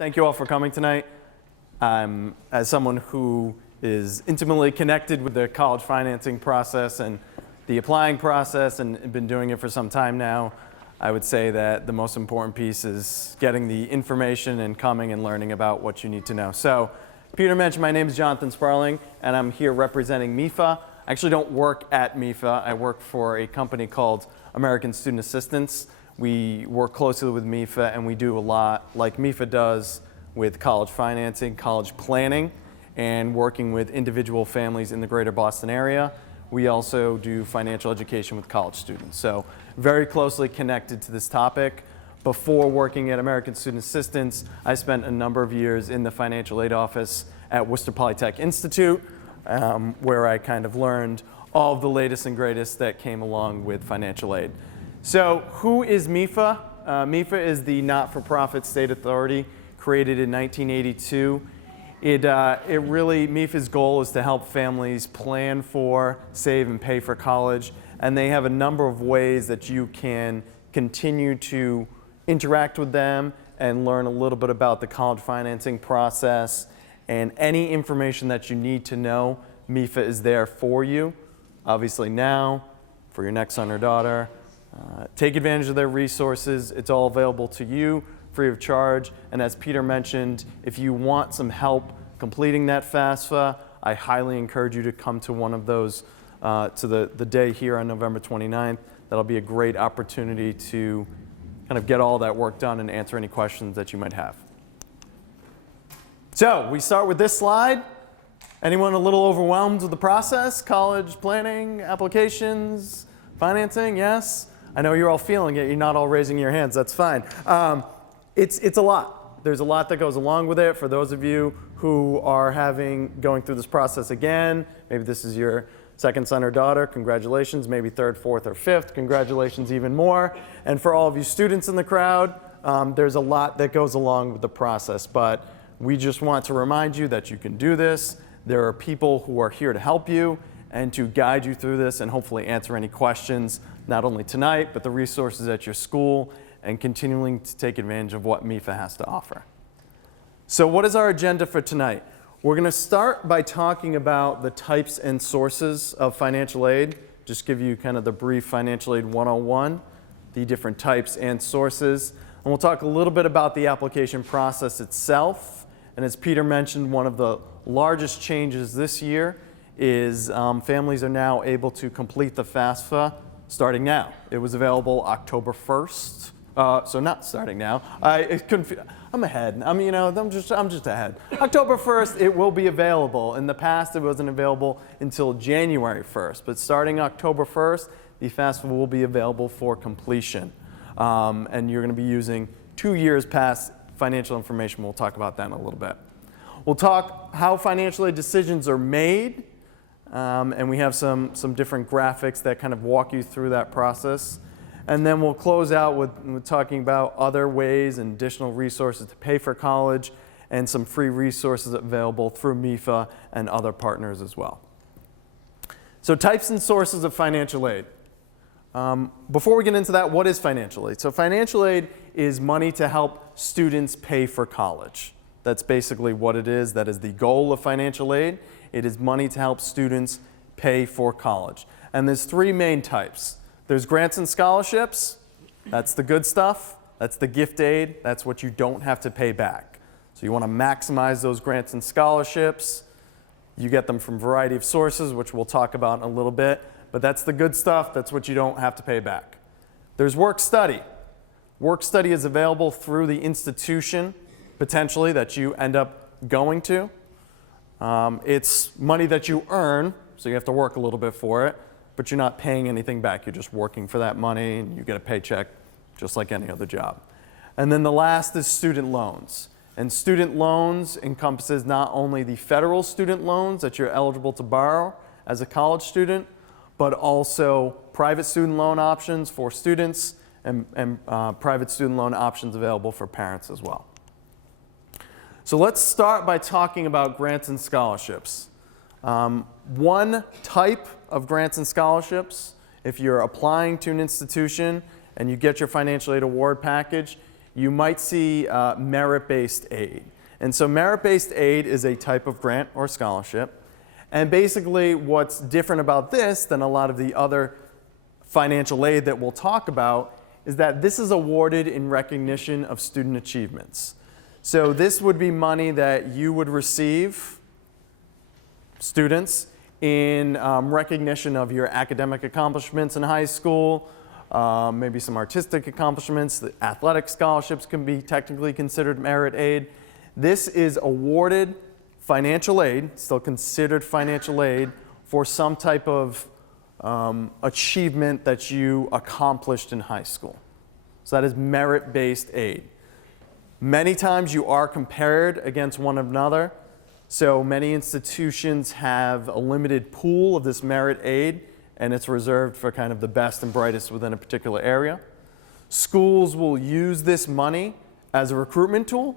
Thank you all for coming tonight. As someone who is intimately connected with the college financing process and the applying process and been doing it for some time now, I would say that the most important piece is getting the information and coming and learning about what you need to know. So, Peter mentioned my name is Jonathan Sparling, and I'm here representing MIFA. I actually don't work at MIFA. I work for a company called American Student Assistance. We work closely with MIFA, and we do a lot like MIFA does with college financing, college planning, and working with individual families in the greater Boston area. We also do financial education with college students. So very closely connected to this topic. Before working at American Student Assistance, I spent a number of years in the financial aid office at Worcester Polytech Institute, where I kind of learned all of the latest and greatest that came along with financial aid. So who is MIFA? MIFA is the not-for-profit state authority created in 1982. MIFA's goal is to help families plan for, save, and pay for college. And they have a number of ways that you can continue to interact with them and learn a little bit about the college financing process. And any information that you need to know, MIFA is there for you. Obviously now, for your next son or daughter. Take advantage of their resources. It's all available to you, free of charge. And as Peter mentioned, if you want some help completing that FAFSA, I highly encourage you to come to one of those, to the day here on November 29th. That'll be a great opportunity to kind of get all that work done and answer any questions that you might have. So we start with this slide. Anyone a little overwhelmed with the process? College planning, applications, financing, yes? I know you're all feeling it. You're not all raising your hands. That's fine. It's a lot. There's a lot that goes along with it. For those of you who are going through this process again, maybe this is your second son or daughter, congratulations. Maybe third, fourth, or fifth, congratulations even more. And for all of you students in the crowd, there's a lot that goes along with the process. But we just want to remind you that you can do this. There are people who are here to help you and to guide you through this and hopefully answer any questions, not only tonight, but the resources at your school, and continuing to take advantage of what MIFA has to offer. So what is our agenda for tonight? We're going to start by talking about the types and sources of financial aid. Just give you kind of the brief financial aid 101, the different types and sources. And we'll talk a little bit about the application process itself. And as Peter mentioned, one of the largest changes this year is families are now able to complete the FAFSA starting now. It was available October 1st. So not starting now. I'm ahead. I'm just ahead. October 1st, it will be available. In the past, it wasn't available until January 1st. But starting October 1st, the FAFSA will be available for completion. And you're going to be using 2 years past financial information. We'll talk about that in a little bit. We'll talk how financial aid decisions are made. And we have some different graphics that kind of walk you through that process. And then we'll close out with talking about other ways and additional resources to pay for college and some free resources available through MIFA and other partners as well. So types and sources of financial aid. Before we get into that, what is financial aid? So financial aid is money to help students pay for college. That's basically what it is. That is the goal of financial aid. It is money to help students pay for college. And there's three main types. There's grants and scholarships. That's the good stuff. That's the gift aid. That's what you don't have to pay back. So you want to maximize those grants and scholarships. You get them from a variety of sources, which we'll talk about in a little bit. But that's the good stuff. That's what you don't have to pay back. There's work study. Work study is available through the institution, potentially, that you end up going to. It's money that you earn, so you have to work a little bit for it. But you're not paying anything back. You're just working for that money, and you get a paycheck just like any other job. And then the last is student loans. And student loans encompasses not only the federal student loans that you're eligible to borrow as a college student, but also private student loan options for students and private student loan options available for parents as well. So let's start by talking about grants and scholarships. One type of grants and scholarships, if you're applying to an institution and you get your financial aid award package, you might see merit-based aid. And so merit-based aid is a type of grant or scholarship. And basically what's different about this than a lot of the other financial aid that we'll talk about is that this is awarded in recognition of student achievements. So this would be money that you would receive, students, in recognition of your academic accomplishments in high school, maybe some artistic accomplishments. The athletic scholarships can be technically considered merit aid. This is awarded financial aid, still considered financial aid, for some type of achievement that you accomplished in high school. So that is merit-based aid. Many times you are compared against one another. So many institutions have a limited pool of this merit aid, and it's reserved for kind of the best and brightest within a particular area. Schools will use this money as a recruitment tool.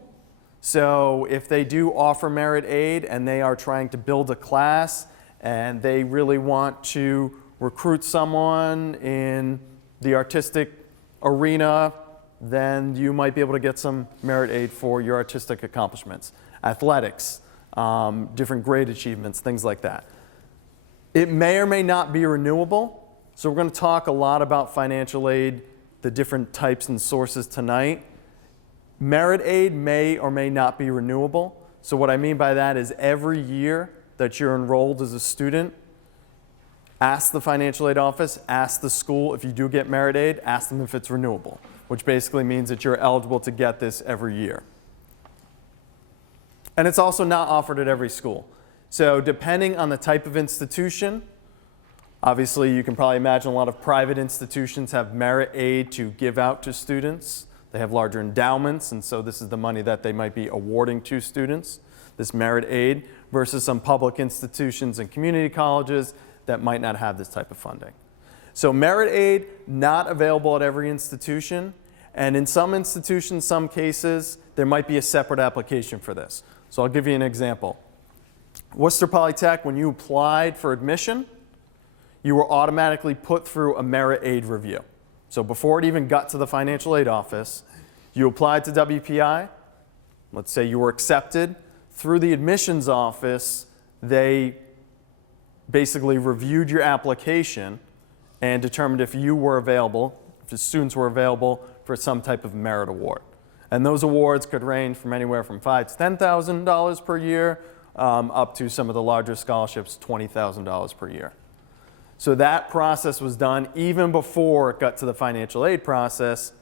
So if they do offer merit aid and they are trying to build a class and they really want to recruit someone in the artistic arena, then you might be able to get some merit aid for your artistic accomplishments. Athletics, different grade achievements, things like that. It may or may not be renewable. So we're going to talk a lot about financial aid, the different types and sources tonight. Merit aid may or may not be renewable. So what I mean by that is every year that you're enrolled as a student, ask the financial aid office, ask the school if you do get merit aid, ask them if it's renewable, which basically means that you're eligible to get this every year. And it's also not offered at every school. So depending on the type of institution, obviously you can probably imagine a lot of private institutions have merit aid to give out to students. They have larger endowments, and so this is the money that they might be awarding to students, this merit aid, versus some public institutions and community colleges that might not have this type of funding. So merit aid, not available at every institution, and in some institutions, some cases, there might be a separate application for this. So I'll give you an example. Worcester Polytech, when you applied for admission, you were automatically put through a merit aid review. So before it even got to the financial aid office, you applied to WPI. Let's say you were accepted. Through the admissions office, they basically reviewed your application and determined if you were available, if the students were available for some type of merit award. And those awards could range from anywhere from $5,000 to $10,000 per year, up to some of the larger scholarships, $20,000 per year. So that process was done even before it got to the financial aid process,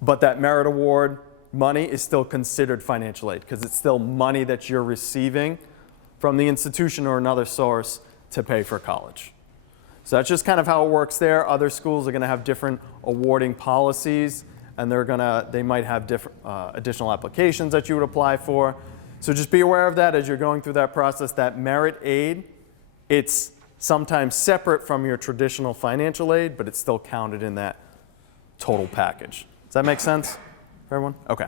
but that merit award money is still considered financial aid because it's still money that you're receiving from the institution or another source to pay for college. So that's just kind of how it works there. Other schools are going to have different awarding policies, and they might have different additional applications that you would apply for. So just be aware of that as you're going through that process, that merit aid, it's sometimes separate from your traditional financial aid, but it's still counted in that total package. Does that make sense for everyone? Okay.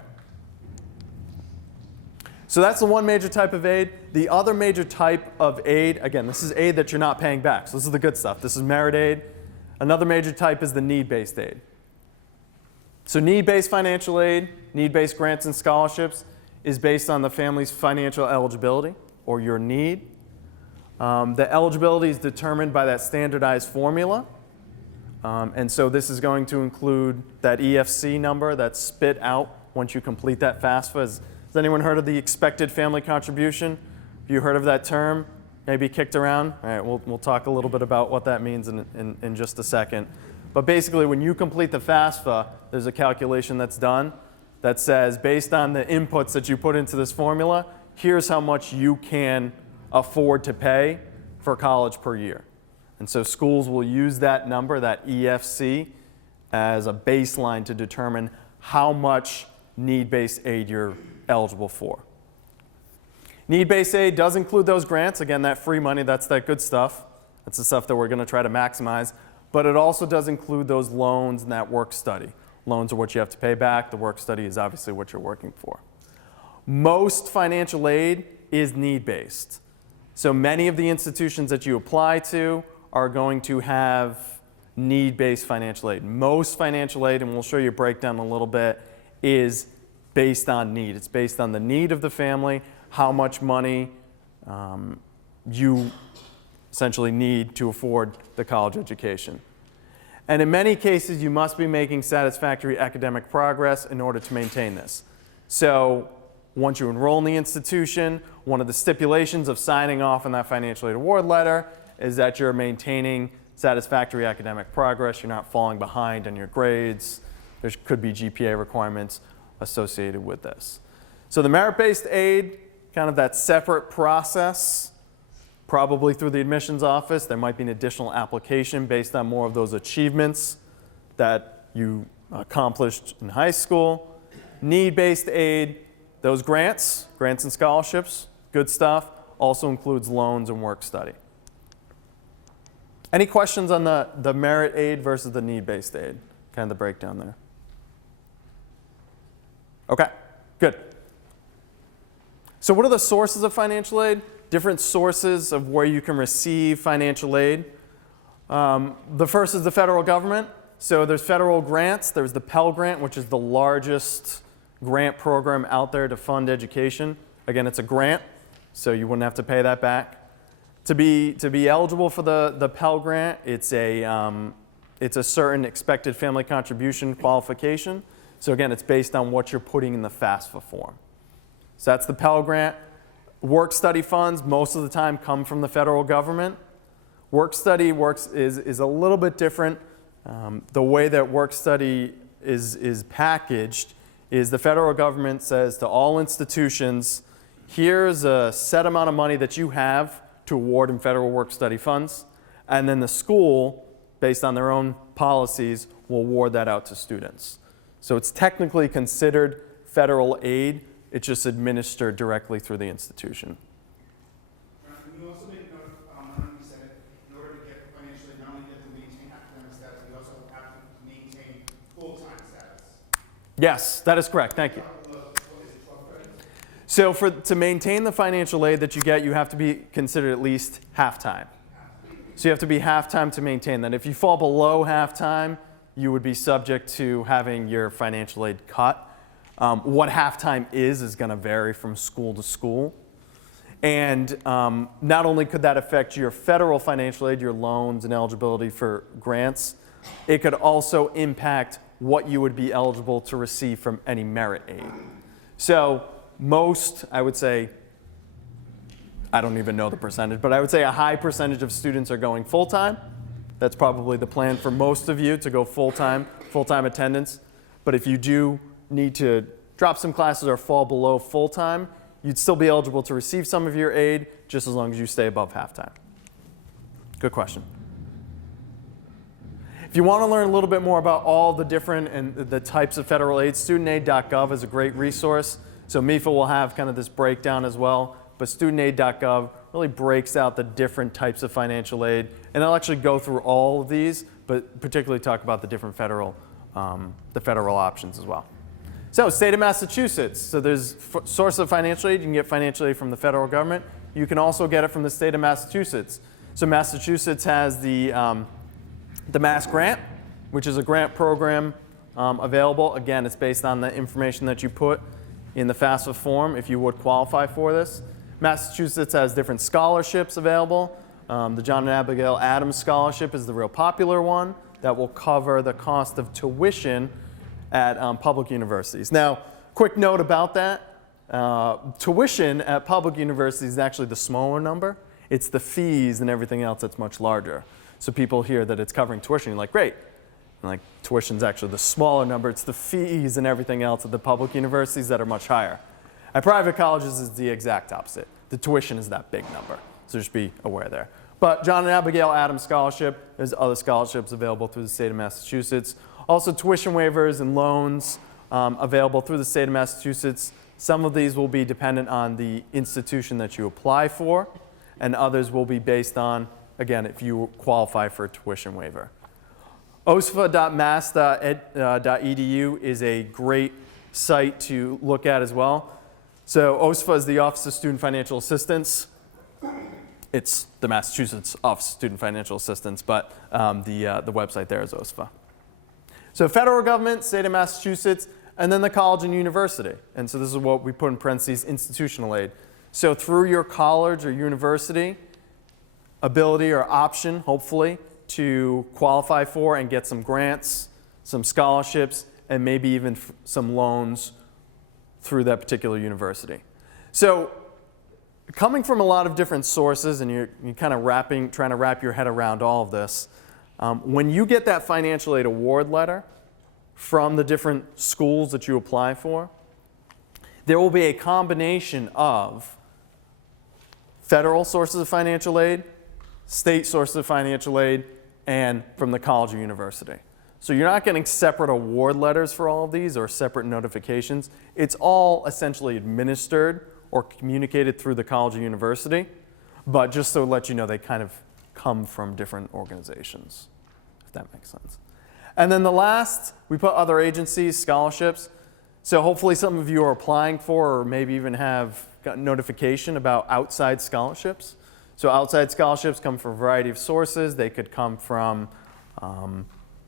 So that's the one major type of aid. The other major type of aid, again, this is aid that you're not paying back. So this is the good stuff. This is merit aid. Another major type is the need-based aid. So need-based financial aid, need-based grants and scholarships is based on the family's financial eligibility or your need. The eligibility is determined by that standardized formula. And so this is going to include that EFC number that's spit out once you complete that FAFSA. Has anyone heard of the expected family contribution? Have you heard of that term? Maybe kicked around? All right, we'll talk a little bit about what that means in just a second. But basically, when you complete the FAFSA, there's a calculation that's done that says, based on the inputs that you put into this formula, here's how much you can afford to pay for college per year. And so schools will use that number, that EFC, as a baseline to determine how much need-based aid you're eligible for. Need-based aid does include those grants. Again, that free money, that's that good stuff. That's the stuff that we're going to try to maximize. But it also does include those loans and that work study. Loans are what you have to pay back. The work study is obviously what you're working for. Most financial aid is need-based. So many of the institutions that you apply to are going to have need-based financial aid. Most financial aid, and we'll show you a breakdown in a little bit, is based on need. It's based on the need of the family, how much money you essentially need to afford the college education. And in many cases, you must be making satisfactory academic progress in order to maintain this. So once you enroll in the institution, one of the stipulations of signing off on that financial aid award letter is that you're maintaining satisfactory academic progress. You're not falling behind on your grades. There could be GPA requirements associated with this. So the merit-based aid, kind of that separate process, probably through the admissions office. There might be an additional application based on more of those achievements that you accomplished in high school. Need-based aid, those grants and scholarships, good stuff, also includes loans and work study. Any questions on the merit aid versus the need-based aid? Kind of the breakdown there. Okay, good. So what are the sources of financial aid? Different sources of where you can receive financial aid. The first is the federal government. So there's federal grants. There's the Pell Grant, which is the largest grant program out there to fund education. Again, it's a grant, so you wouldn't have to pay that back. To be eligible for the Pell Grant, it's a certain expected family contribution qualification. So again, it's based on what you're putting in the FAFSA form. So that's the Pell Grant. Work study funds, most of the time, come from the federal government. Work study is a little bit different. The way that work study is packaged is the federal government says to all institutions, here's a set amount of money that you have to award in federal work study funds, and then the school, based on their own policies, will award that out to students. So it's technically considered federal aid. It's just administered directly through the institution. Can you also make note of, I don't know if you said it, in order to get financial aid, not only get to maintain academic status, we also have to maintain full-time status. Yes, that is correct. Thank you. So to maintain the financial aid that you get, you have to be considered at least half-time. So you have to be half-time to maintain that. If you fall below half-time, you would be subject to having your financial aid cut. What half-time is going to vary from school to school. And not only could that affect your federal financial aid, your loans and eligibility for grants, it could also impact what you would be eligible to receive from any merit aid. So most, I would say, I don't even know the percentage, but I would say a high percentage of students are going full-time. That's probably the plan for most of you, to go full-time attendance. But if you do need to drop some classes or fall below full-time, you'd still be eligible to receive some of your aid just as long as you stay above half-time. Good question. If you want to learn a little bit more about all the different and the types of federal aid, studentaid.gov is a great resource. So MIFA will have kind of this breakdown as well, but studentaid.gov really breaks out the different types of financial aid, and I'll actually go through all of these, but particularly talk about the different federal options as well. So state of Massachusetts, so there's source of financial aid. You can get financial aid from the federal government. You can also get it from the state of Massachusetts. So Massachusetts has the Mass Grant, which is a grant program available. Again, it's based on the information that you put in the FAFSA form if you would qualify for this. Massachusetts has different scholarships available. The John and Abigail Adams Scholarship is the real popular one that will cover the cost of tuition at public universities. Now, quick note about that. Tuition at public universities is actually the smaller number. It's the fees and everything else that's much larger. So people hear that it's covering tuition, you're like, great. And like, tuition's actually the smaller number. It's the fees and everything else at the public universities that are much higher. At private colleges, it's the exact opposite. The tuition is that big number. So just be aware there. But John and Abigail Adams Scholarship, there's other scholarships available through the state of Massachusetts. Also tuition waivers and loans available through the state of Massachusetts. Some of these will be dependent on the institution that you apply for, and others will be based on, again, if you qualify for a tuition waiver. OSFA.mass.edu is a great site to look at as well. So OSFA is the Office of Student Financial Assistance. It's the Massachusetts Office of Student Financial Assistance, but the website there is OSFA. So federal government, state of Massachusetts, and then the college and university. And so this is what we put in parentheses, institutional aid. So through your college or university, ability or option, hopefully, to qualify for and get some grants, some scholarships, and maybe even some loans through that particular university. So coming from a lot of different sources, and you're kind of trying to wrap your head around all of this, when you get that financial aid award letter from the different schools that you apply for, there will be a combination of federal sources of financial aid, state sources of financial aid, and from the college or university. So you're not getting separate award letters for all of these or separate notifications. It's all essentially administered or communicated through the college or university, but just to let you know, they kind of come from different organizations, if that makes sense. And then the last, we put other agencies, scholarships. So hopefully some of you are applying for or maybe even have gotten notification about outside scholarships. So outside scholarships come from a variety of sources. They could come from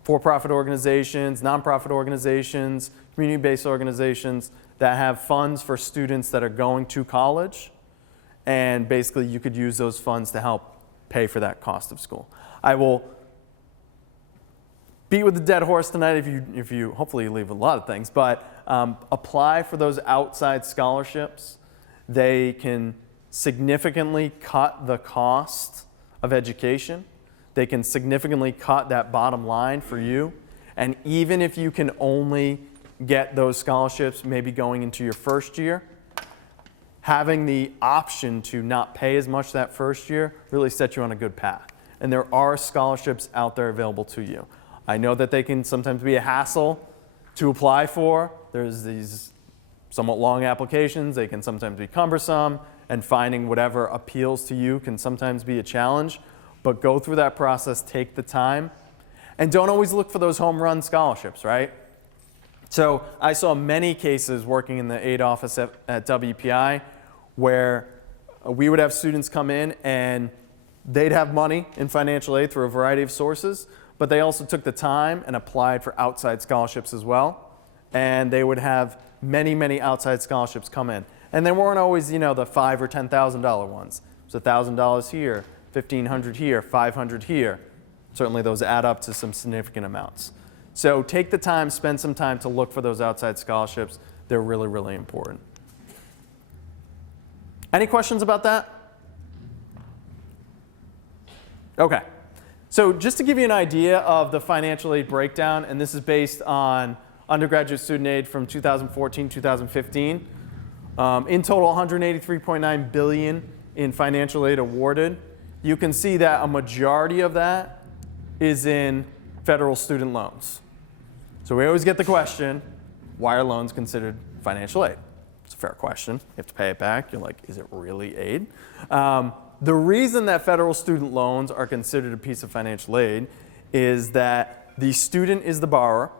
for-profit organizations, nonprofit organizations, community-based organizations that have funds for students that are going to college. And basically you could use those funds to help pay for that cost of school. I will beat with the dead horse tonight if you hopefully you leave with a lot of things, but apply for those outside scholarships. They can significantly cut the cost of education. They can significantly cut that bottom line for you. And even if you can only get those scholarships maybe going into your first year, having the option to not pay as much that first year really sets you on a good path. And there are scholarships out there available to you. I know that they can sometimes be a hassle to apply for. There's these somewhat long applications. They can sometimes be cumbersome, and finding whatever appeals to you can sometimes be a challenge. But go through that process, take the time, and don't always look for those home run scholarships, right? So I saw many cases working in the aid office at WPI where we would have students come in and they'd have money in financial aid through a variety of sources, but they also took the time and applied for outside scholarships as well. And they would have many, many outside scholarships come in. And they weren't always, the $5,000 or $10,000 ones. It was $1,000 here, $1,500 here, $500 here. Certainly those add up to some significant amounts. So take the time, spend some time to look for those outside scholarships. They're really, really important. Any questions about that? Okay. So just to give you an idea of the financial aid breakdown, and this is based on undergraduate student aid from 2014, 2015. In total, $183.9 billion in financial aid awarded. You can see that a majority of that is in federal student loans. So we always get the question, why are loans considered financial aid? It's a fair question. You have to pay it back. You're like, is it really aid? The reason that federal student loans are considered a piece of financial aid is that the student is the borrower.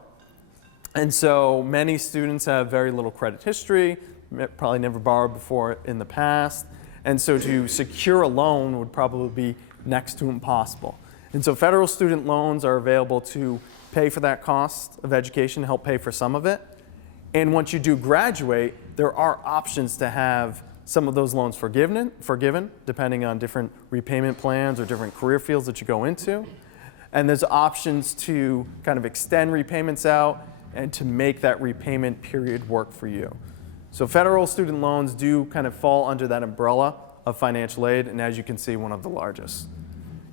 And so many students have very little credit history, probably never borrowed before in the past. And so to secure a loan would probably be next to impossible. And so federal student loans are available to pay for that cost of education, help pay for some of it. And once you do graduate, there are options to have some of those loans forgiven, depending on different repayment plans or different career fields that you go into. And there's options to kind of extend repayments out and to make that repayment period work for you. So federal student loans do kind of fall under that umbrella of financial aid, and as you can see, one of the largest.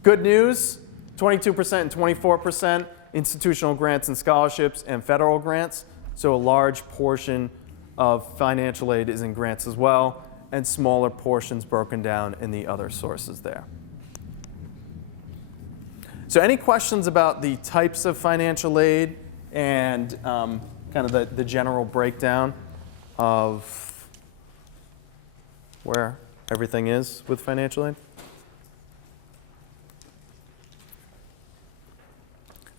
Good news, 22% and 24% institutional grants and scholarships and federal grants. So a large portion of financial aid is in grants as well, and smaller portions broken down in the other sources there. So any questions about the types of financial aid and kind of the general breakdown of where everything is with financial aid?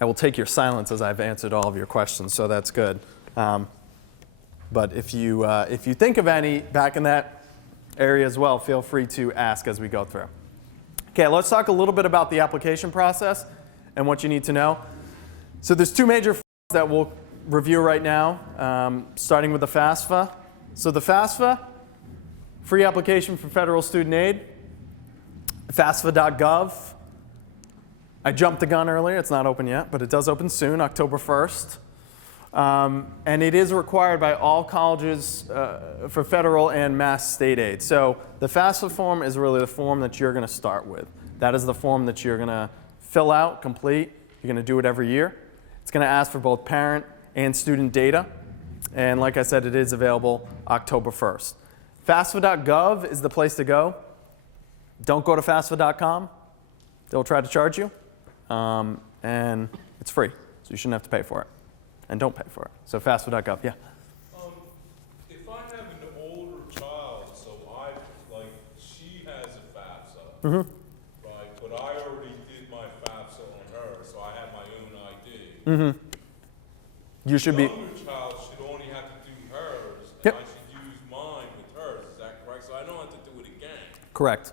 I will take your silence as I've answered all of your questions, so that's good. But if you think of any back in that area as well, feel free to ask as we go through. Okay, let's talk a little bit about the application process and what you need to know. So there's two major forms that we'll review right now, starting with the FAFSA. So the FAFSA, free application for federal student aid, FAFSA.gov. I jumped the gun earlier, it's not open yet, but it does open soon, October 1st. And it is required by all colleges for federal and mass state aid. So the FAFSA form is really the form that you're going to start with. That is the form that you're going to fill out, complete. You're going to do it every year. It's going to ask for both parent and student data. And like I said, it is available October 1st. FAFSA.gov is the place to go. Don't go to FAFSA.com. They'll try to charge you. And it's free, so you shouldn't have to pay for it. And don't pay for it. So FAFSA.gov, yeah. If I have an older child, so she has a FAFSA, Mm-hmm. right? But I already did my FAFSA on her, so I have my own ID. Mm-hmm. You should The be. younger child should only have to do hers, and Yep. I should use mine with hers. Is that correct? So I don't have to do it again. Correct.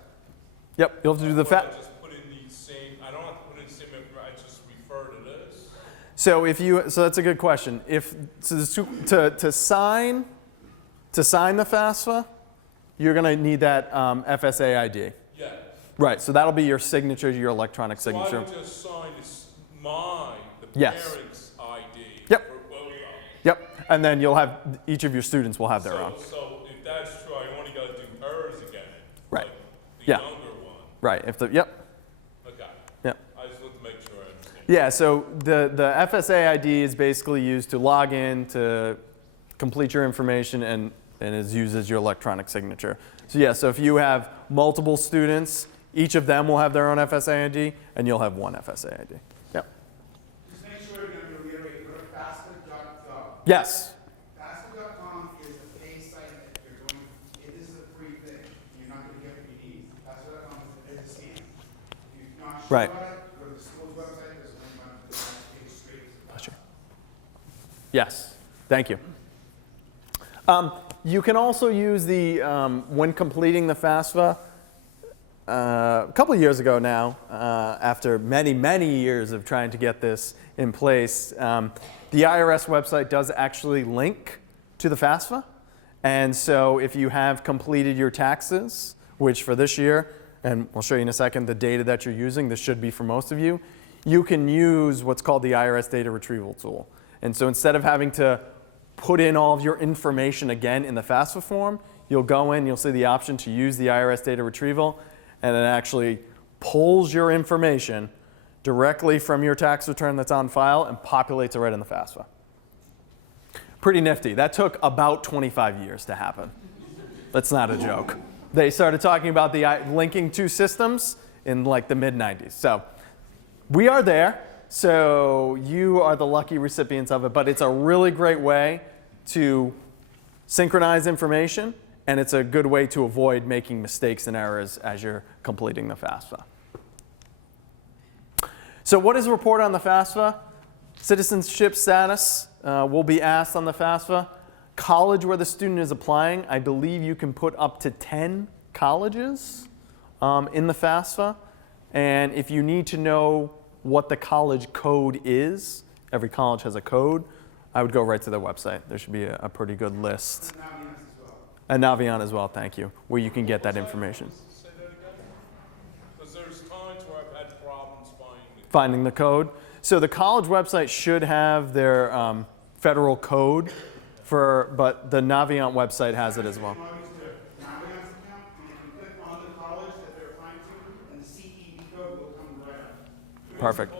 Yep, you'll have to do the I FAFSA. just put in the same. I don't have to put in the same information. I just refer to this. So that's a good question. To sign the FAFSA, you're going to need that FSA ID. Yeah. Right. So that'll be your signature, your electronic So I signature. would just sign this, mine, the Yes. parent's ID. Yep. For both of them. Yep. And then you'll have each of your students will have their own. So if that's true, I only got to do hers again. Right. Like the Yeah. younger one. Right. Yep. Okay. Yep. I just want to make sure I understand. Yeah. So the FSA ID is basically used to log in, to complete your information, and is used as your electronic signature. So yeah. So if you have multiple students, each of them will have their own FSA ID, and you'll have one FSA ID. Yep. Just make sure you're going to reiterate, go to FAFSA.gov. Yes. FAFSA.com is a paid site that you're going, it is a free thing. You're not going to get what you need. FAFSA.com is a scam. If you're not sure Right. about it, go to the school's website, there's a link on the last page straight. Pleasure. Yes. Thank you. You can also use the, when completing the FAFSA, a couple of years ago now, after many, many years of trying to get this in place, the IRS website does actually link to the FAFSA. And so if you have completed your taxes, which for this year, and I'll show you in a second the data that you're using, this should be for most of you, you can use what's called the IRS data retrieval tool. And so instead of having to put in all of your information again in the FAFSA form, you'll go in, you'll see the option to use the IRS data retrieval, and it actually pulls your information directly from your tax return that's on file and populates it right in the FAFSA. Pretty nifty. That took about 25 years to happen. That's not a joke. They started talking about the linking two systems in like the mid-90s. So we are there. So you are the lucky recipients of it. But it's a really great way to synchronize information, and it's a good way to avoid making mistakes and errors as you're completing the FAFSA. So what is a report on the FAFSA? Citizenship status will be asked on the FAFSA. College where the student is applying, I believe you can put up to 10 colleges in the FAFSA. And if you need to know what the college code is, every college has a code, I would go right to their website. There should be a pretty good list. And Navion as well, thank you, where you can get that information. Say that again? Because there's times where I've had problems Finding the code. So the college website should have their federal code, but the Navion website has it as well. Perfect.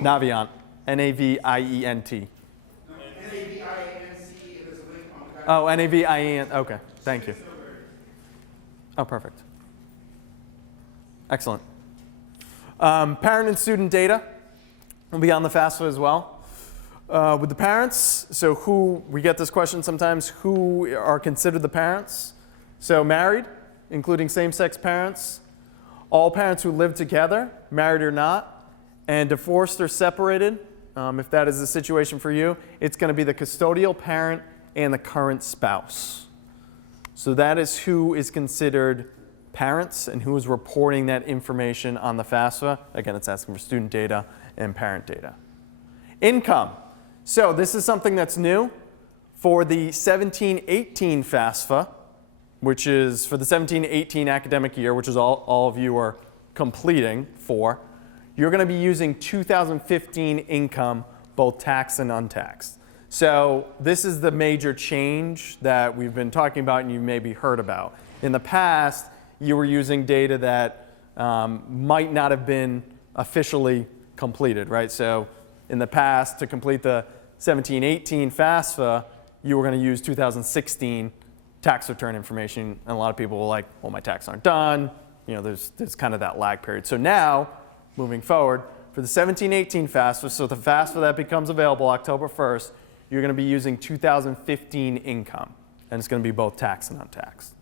Navion. N-A-V-I-E-N-T. Oh, N-A-V-I-E-N. Okay, thank you. Oh, perfect. Excellent. Parent and student data will be on the FAFSA as well. With the parents, so we get this question sometimes, who are considered the parents? So married, including same-sex parents, all parents who live together, married or not, and divorced or separated, if that is the situation for you, it's going to be the custodial parent and the current spouse. So that is who is considered parents and who is reporting that information on the FAFSA. Again, it's asking for student data and parent data. Income. So this is something that's new for the 17-18 FAFSA, which is for the 17-18 academic year, which is all of you are completing for. You're going to be using 2015 income, both taxed and untaxed. So this is the major change that we've been talking about and you maybe heard about. In the past, you were using data that might not have been officially completed, right? So in the past, to complete the 17-18 FAFSA, you were going to use 2016 tax return information, and a lot of people were like, well, my taxes aren't done. You know, there's kind of that lag period. So now, moving forward, for the 17-18 FAFSA, so the FAFSA that becomes available October 1st, you're going to be using 2015 income, and it's going to be both taxed and untaxed.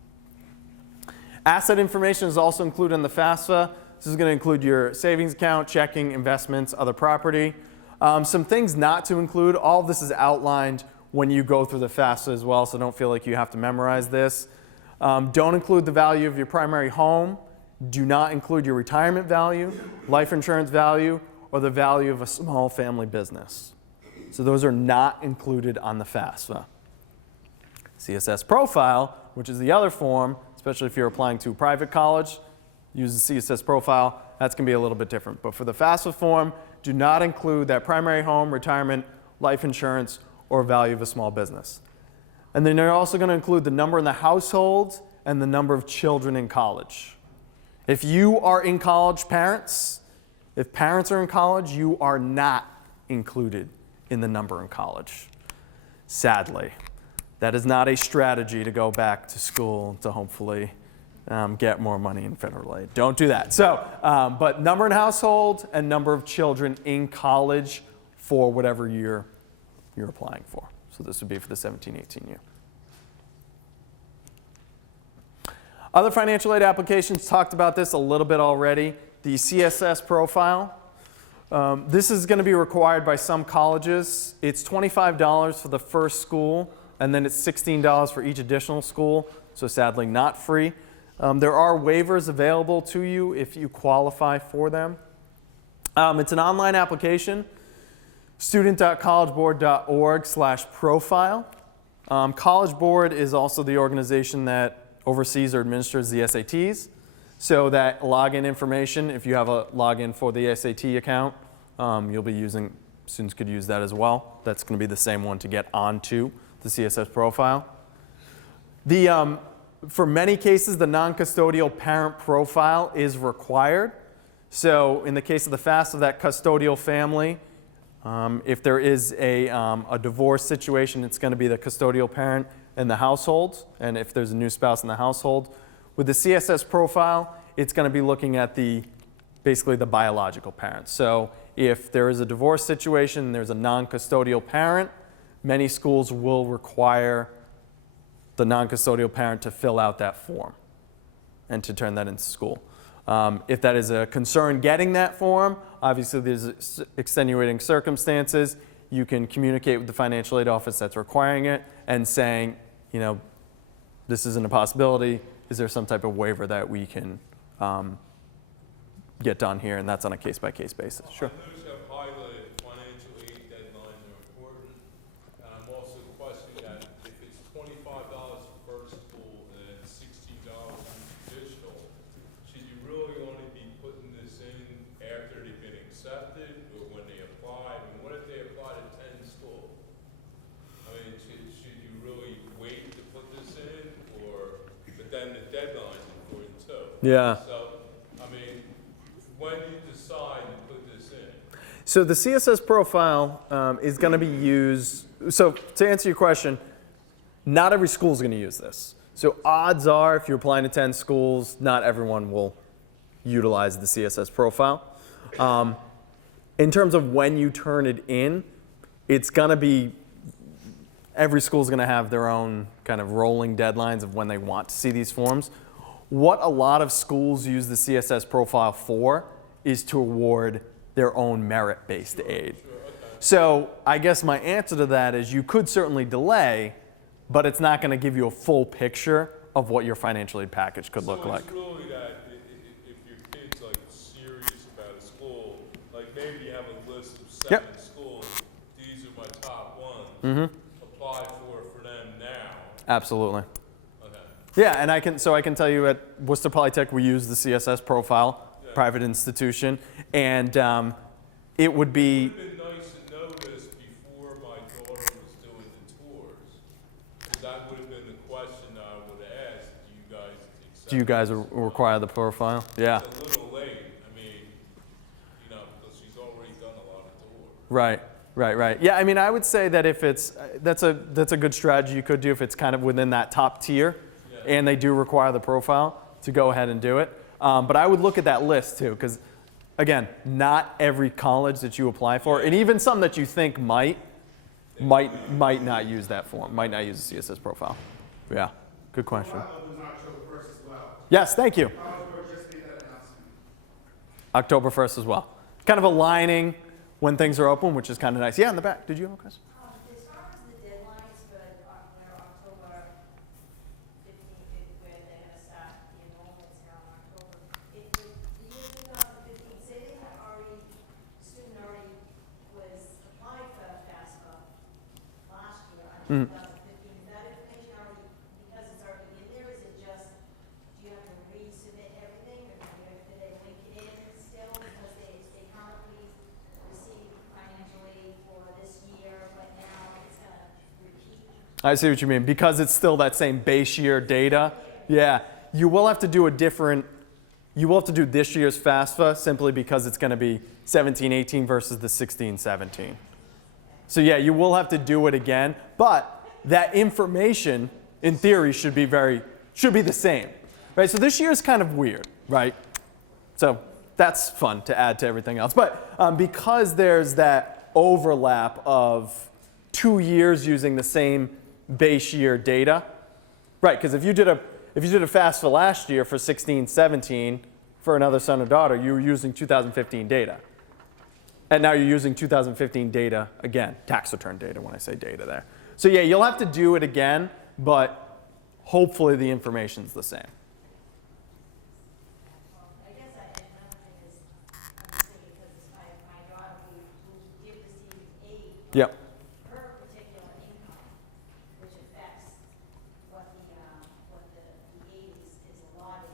Asset information is also included in the FAFSA. This is going to include your savings account, checking, investments, other property. Some things not to include. All of this is outlined when you go through the FAFSA as well, so don't feel like you have to memorize this. Don't include the value of your primary home. Do not include your retirement value, life insurance value, or the value of a small family business. So those are not included on the FAFSA. CSS Profile, which is the other form, especially if you're applying to a private college, use the CSS Profile. That's going to be a little bit different. But for the FAFSA form, do not include that primary home, retirement, life insurance, or value of a small business. And then they're also going to include the number in the household and the number of children in college. If you are in college, parents, if parents are in college, you are not included in the number in college. Sadly, that is not a strategy to go back to school to hopefully get more money in federal aid. Don't do that. So, but number in household and number of children in college for whatever year you're applying for. So this would be for the 17-18 year. Other financial aid applications, talked about this a little bit already. The CSS Profile. This is going to be required by some colleges. It's $25 for the first school, and then it's $16 for each additional school, so sadly not free. There are waivers available to you if you qualify for them. It's an online application, student.collegeboard.org/profile. College Board is also the organization that oversees or administers the SATs. So that login information, if you have a login for the SAT account, you'll be using, students could use that as well. That's going to be the same one to get onto the CSS Profile. For many cases, the non-custodial parent profile is required. So in the case of the FAFSA, that custodial family, if there is a divorce situation, it's going to be the custodial parent in the household, and if there's a new spouse in the household. With the CSS Profile, it's going to be looking at basically the biological parent. So if there is a divorce situation and there's a non-custodial parent, many schools will require the non-custodial parent to fill out that form and to turn that into school. If that is a concern getting that form, obviously there's extenuating circumstances. You can communicate with the financial aid office that's requiring it and saying, you know, this isn't a possibility. Is there some type of waiver that we can get done here? And that's on a case-by-case basis. Sure. I noticed I've highlighted financial aid deadlines are important. And I'm also questioning that if it's $25 for first school and $16 additional, should you really only be putting this in after they've been accepted or when they apply? I mean, what if they apply to 10 schools? I mean, should you really wait to put this in, but then the deadline's important too? Yeah. So, I mean, when do you decide to put this in? So the CSS Profile is going to be used. So to answer your question, not every school is going to use this. So odds are, if you're applying to 10 schools, not everyone will utilize the CSS Profile. In terms of when you turn it in, it's going to be, every school is going to have their own kind of rolling deadlines of when they want to see these forms. What a lot of schools use the CSS Profile for is to award their own merit-based aid. So I guess my answer to that is you could certainly delay, but it's not going to give you a full picture of what your financial aid package could look like. So it's really that if your kid's like serious about a school, like maybe you have a list of 7 schools, these are my top apply for them now. Absolutely. Okay. Yeah, and I can tell you at Worcester Polytech we use the CSS Profile, private institution, and it would be. It would have been nice to know this before my daughter was doing the tours, because that would have been the question that I would have asked. Do you guys accept? Do you guys require the profile? Yeah. It's a little late. I mean, because she's already done a lot of tours. Right. Right. Yeah, I mean, I would say that if it's that's a good strategy you could do if it's kind of within that top tier, and they do require the profile to go ahead and do it. But I would look at that list too, because again, not every college that you apply for, and even some that you think might not use that form, might not use the CSS Profile. Yeah, good question. We'll have those on October 1st as well. Yes, thank you. College Board just made that announcement. October 1st as well. Kind of aligning when things are open, which is kind of nice. Yeah, in the back. Did you have a question? As far as the deadlines for where October 15th, where they're going to start the enrollments now in October, if the year 2015, say they had already, student already was applied for FAFSA last year, in 2015, is that information already, because it's already in there, is it just, do you have to resubmit everything, or do they link it in still, because they currently receive financial aid for this year, but now it's going to repeat? I see what you mean. Because it's still that same base year data. Yeah, you will have to do you will have to do this year's FAFSA simply because it's going to be 17-18 versus the 16-17. So yeah, you will have to do it again, but that information in theory should be the same. Right? So this year is kind of weird, right? So that's fun to add to everything else. But because there's that overlap of 2 years using the same base year data, right? Because if you did a FAFSA last year for 16-17 for another son or daughter, you were using 2015 data. And now you're using 2015 data again, tax return data when I say data there. So yeah, you'll have to do it again, but hopefully the information's the same. I guess another thing is, I'm just thinking because my daughter who did receive aid, Yep. her particular income, which affects what the aid is allotted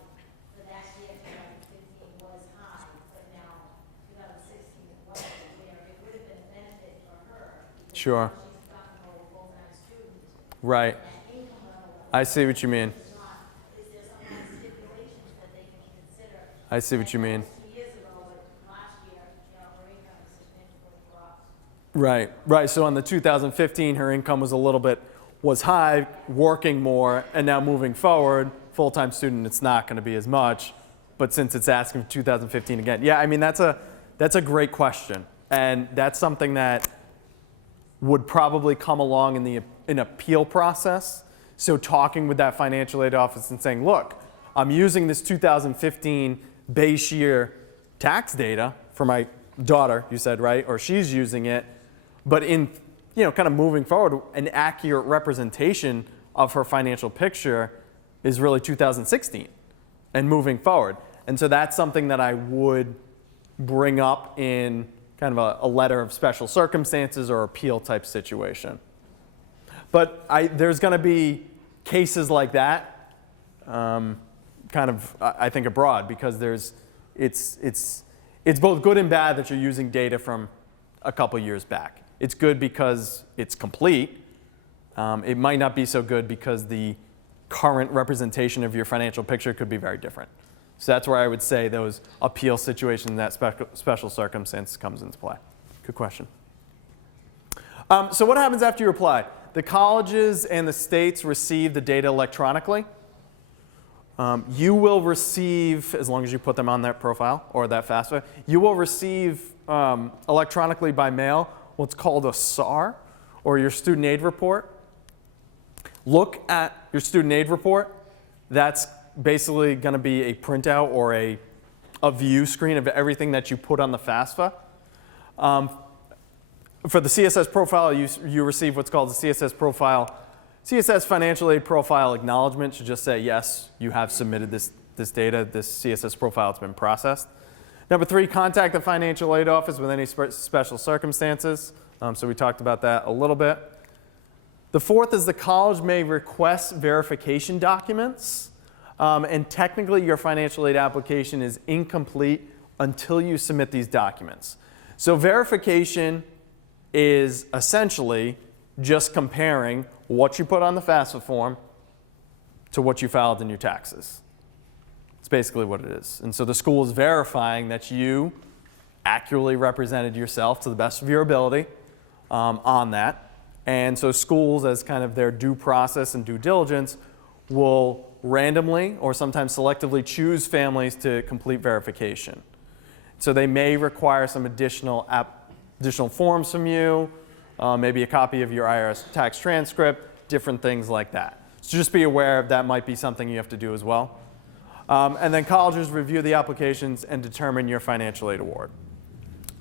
for that year, 2015 was high, but now 2016 it wasn't, where it would have been a benefit for her. Because Sure. now she's gotten a full-time student. Right. That income level I see what you mean. is not, is there some kind of stipulations that they can consider? I see what you mean. 2 years ago, but last year, her income significantly dropped. Right. So on the 2015, her income was high, working more, and now moving forward, full-time student, it's not going to be as much. But since it's asking for 2015 again, yeah, I mean that's a great question, and that's something that would probably come along in an appeal process. So talking with that financial aid office and saying, look, I'm using this 2015 base year tax data for my daughter, you said, right? Or she's using it, but in, kind of moving forward, an accurate representation of her financial picture is really 2016 and moving forward. And so that's something that I would bring up in kind of a letter of special circumstances or appeal type situation. But there's going to be cases like that, kind of, I think, abroad, because it's both good and bad that you're using data from a couple years back. It's good because it's complete. It might not be so good because the current representation of your financial picture could be very different. So that's where I would say those appeal situations, that special circumstance comes into play. Good question. So what happens after you apply? The colleges and the states receive the data electronically. You will receive, as long as you put them on that profile or that FAFSA, you will receive electronically by mail what's called a SAR, or your student aid report. Look at your student aid report. That's basically going to be a printout or a view screen of everything that you put on the FAFSA. For the CSS profile, you receive what's called the CSS Profile. CSS Financial Aid Profile Acknowledgement should just say, yes, you have submitted this data, this CSS profile has been processed. Number 3, contact the financial aid office with any special circumstances. So we talked about that a little bit. The fourth is the college may request verification documents, and technically your financial aid application is incomplete until you submit these documents. So verification is essentially just comparing what you put on the FAFSA form to what you filed in your taxes. It's basically what it is. And so the school is verifying that you accurately represented yourself to the best of your ability on that. And so schools, as kind of their due process and due diligence, will randomly or sometimes selectively choose families to complete verification. So they may require some additional forms from you, maybe a copy of your IRS tax transcript, different things like that. So just be aware that might be something you have to do as well. And then colleges review the applications and determine your financial aid award.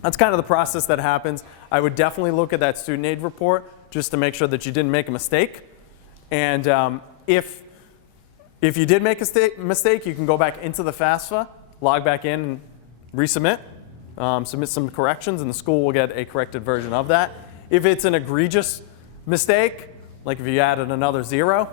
That's kind of the process that happens. I would definitely look at that student aid report just to make sure that you didn't make a mistake. And if you did make a mistake, you can go back into the FAFSA, log back in, and resubmit, submit some corrections, and the school will get a corrected version of that. If it's an egregious mistake, like if you added another 0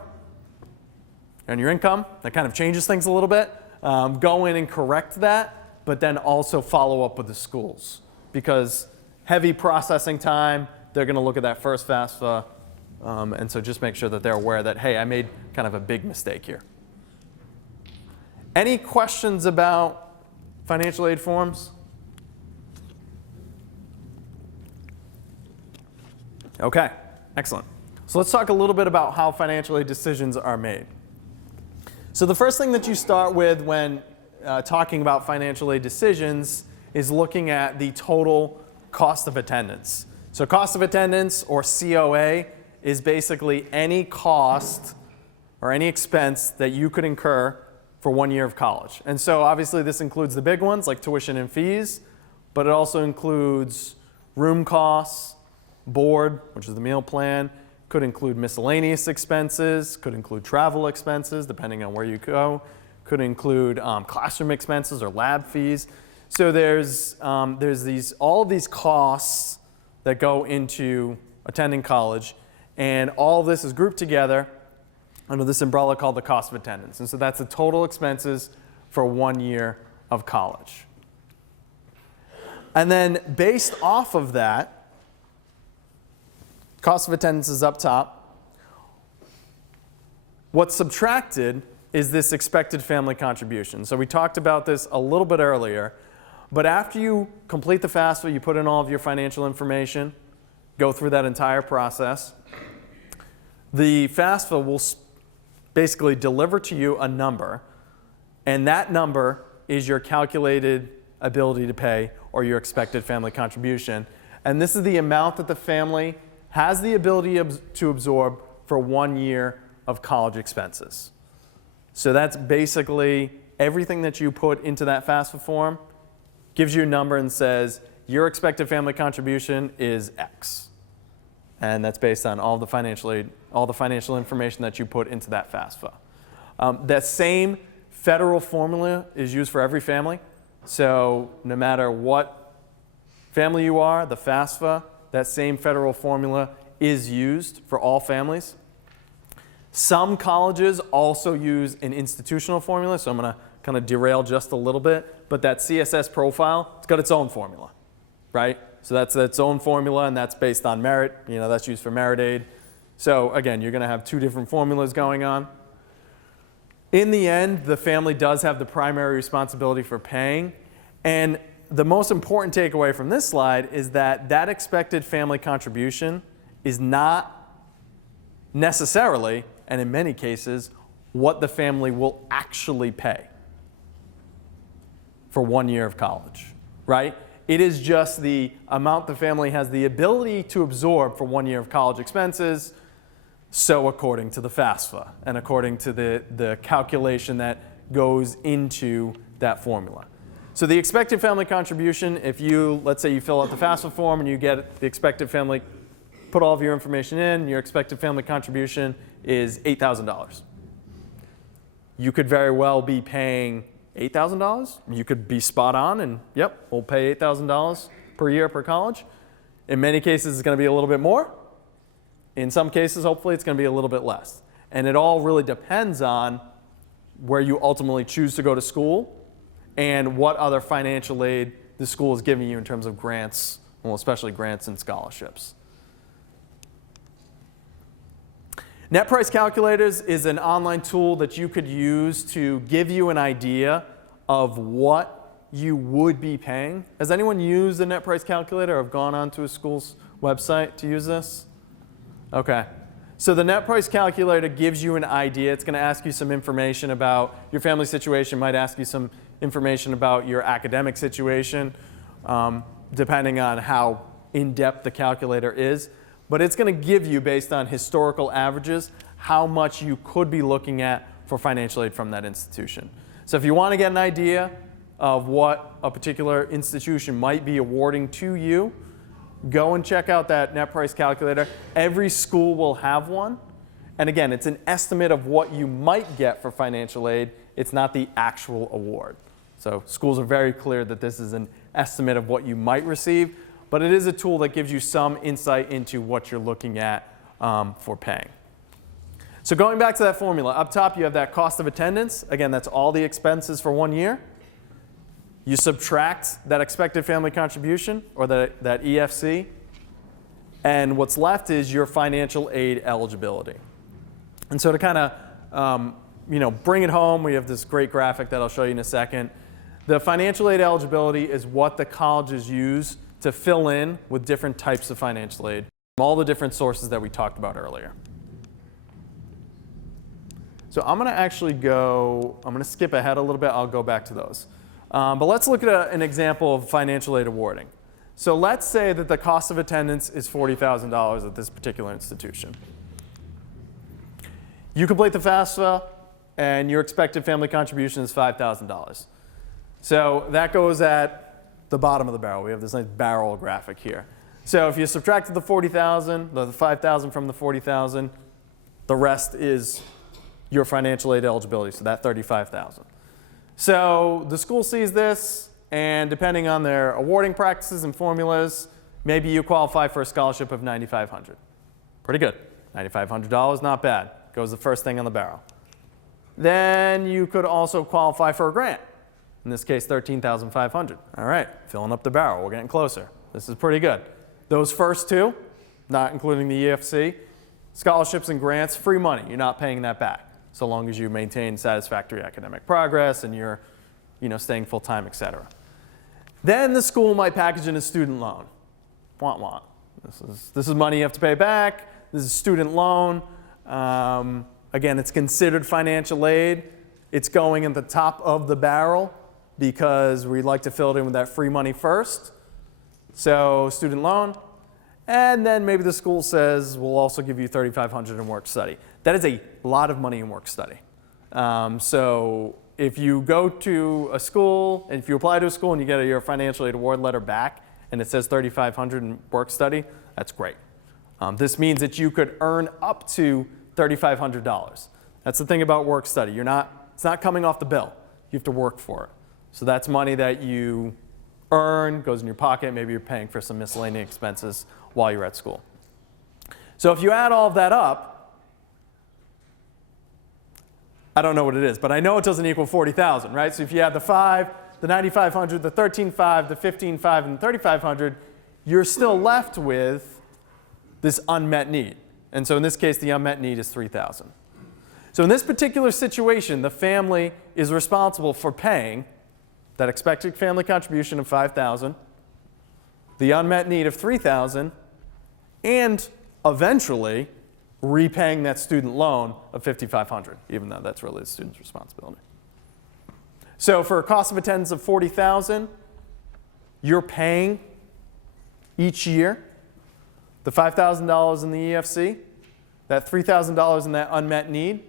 on your income, that kind of changes things a little bit. Go in and correct that, but then also follow up with the schools, because heavy processing time, they're going to look at that first FAFSA, and so just make sure that they're aware that, hey, I made kind of a big mistake here. Any questions about financial aid forms? Okay, excellent. So let's talk a little bit about how financial aid decisions are made. So the first thing that you start with when talking about financial aid decisions is looking at the total cost of attendance. So cost of attendance, or COA, is basically any cost or any expense that you could incur for 1 year of college. And so obviously this includes the big ones like tuition and fees, but it also includes room costs, board, which is the meal plan, could include miscellaneous expenses, could include travel expenses depending on where you go, could include classroom expenses or lab fees. So there's all of these costs that go into attending college, and all of this is grouped together under this umbrella called the cost of attendance. And so that's the total expenses for 1 year of college. And then based off of that, cost of attendance is up top. What's subtracted is this expected family contribution. So we talked about this a little bit earlier, but after you complete the FAFSA, you put in all of your financial information, go through that entire process, the FAFSA will basically deliver to you a number, and that number is your calculated ability to pay or your expected family contribution. And this is the amount that the family has the ability to absorb for 1 year of college expenses. So that's basically everything that you put into that FAFSA form gives you a number and says your expected family contribution is X. And that's based on all the financial aid, all the financial information that you put into that FAFSA. That same federal formula is used for every family. So no matter what family you are, the FAFSA, that same federal formula is used for all families. Some colleges also use an institutional formula, so I'm going to kind of derail just a little bit, but that CSS Profile, it's got its own formula, right? So that's its own formula, and that's based on merit. You know, that's used for Merit Aid. So again, you're going to have two different formulas going on. In the end, the family does have the primary responsibility for paying, and the most important takeaway from this slide is that that expected family contribution is not necessarily, and in many cases, what the family will actually pay for 1 year of college, right? It is just the amount the family has the ability to absorb for 1 year of college expenses, so according to the FAFSA and according to the calculation that goes into that formula. So the expected family contribution, if you, let's say you fill out the FAFSA form and you get the expected family, put all of your information in, your expected family contribution is $8,000. You could very well be paying $8,000. You could be spot on and, yep, we'll pay $8,000 per year per college. In many cases, it's going to be a little bit more. In some cases, hopefully, it's going to be a little bit less. And it all really depends on where you ultimately choose to go to school and what other financial aid the school is giving you in terms of grants, well, especially grants and scholarships. Net price calculators is an online tool that you could use to give you an idea of what you would be paying. Has anyone used a net price calculator or have gone onto a school's website to use this? Okay. So the net price calculator gives you an idea. It's going to ask you some information about your family situation, might ask you some information about your academic situation, depending on how in-depth the calculator is. But it's going to give you, based on historical averages, how much you could be looking at for financial aid from that institution. So if you want to get an idea of what a particular institution might be awarding to you, go and check out that net price calculator. Every school will have one. And again, it's an estimate of what you might get for financial aid. It's not the actual award. So schools are very clear that this is an estimate of what you might receive. But it is a tool that gives you some insight into what you're looking at for paying. So going back to that formula, up top you have that cost of attendance. Again, that's all the expenses for 1 year. You subtract that expected family contribution, or that EFC, and what's left is your financial aid eligibility. And so to kind of bring it home, we have this great graphic that I'll show you in a second. The financial aid eligibility is what the colleges use to fill in with different types of financial aid from all the different sources that we talked about earlier. So I'm going to actually I'm going to skip ahead a little bit. I'll go back to those. But let's look at an example of financial aid awarding. So let's say that the cost of attendance is $40,000 at this particular institution. You complete the FAFSA, and your expected family contribution is $5,000. So that goes at the bottom of the barrel. We have this nice barrel graphic here. So if you subtracted the $40,000, the $5,000 from the $40,000, the rest is your financial aid eligibility, so that $35,000. So the school sees this, and depending on their awarding practices and formulas, maybe you qualify for a scholarship of $9,500. Pretty good. $9,500, not bad. Goes the first thing on the barrel. Then you could also qualify for a grant. In this case, $13,500. All right, filling up the barrel. We're getting closer. This is pretty good. Those first two, not including the EFC, scholarships and grants, free money. You're not paying that back, so long as you maintain satisfactory academic progress and you're staying full-time, et cetera. Then the school might package in a student loan. Want, want. This is money you have to pay back. This is a student loan. Again, it's considered financial aid. It's going at the top of the barrel because we'd like to fill it in with that free money first. So student loan. And then maybe the school says, we'll also give you $3,500 in work study. That is a lot of money in work study. So if you go to a school, and if you apply to a school and you get your financial aid award letter back and it says $3,500 in work study, that's great. This means that you could earn up to $3,500. That's the thing about work study. It's not coming off the bill. You have to work for it. So that's money that you earn, goes in your pocket. Maybe you're paying for some miscellaneous expenses while you're at school. So if you add all of that up, I don't know what it is, but I know it doesn't equal 40,000, right? So if you add the 5, the 9,500, the 13,500, the 15,500, and the 3,500, you're still left with this unmet need. And so in this case, the unmet need is 3,000. So in this particular situation, the family is responsible for paying that expected family contribution of 5,000, the unmet need of 3,000, and eventually repaying that student loan of 5,500, even though that's really the student's responsibility. So for a cost of attendance of 40,000, you're paying each year the $5,000 in the EFC, that $3,000 in that unmet need.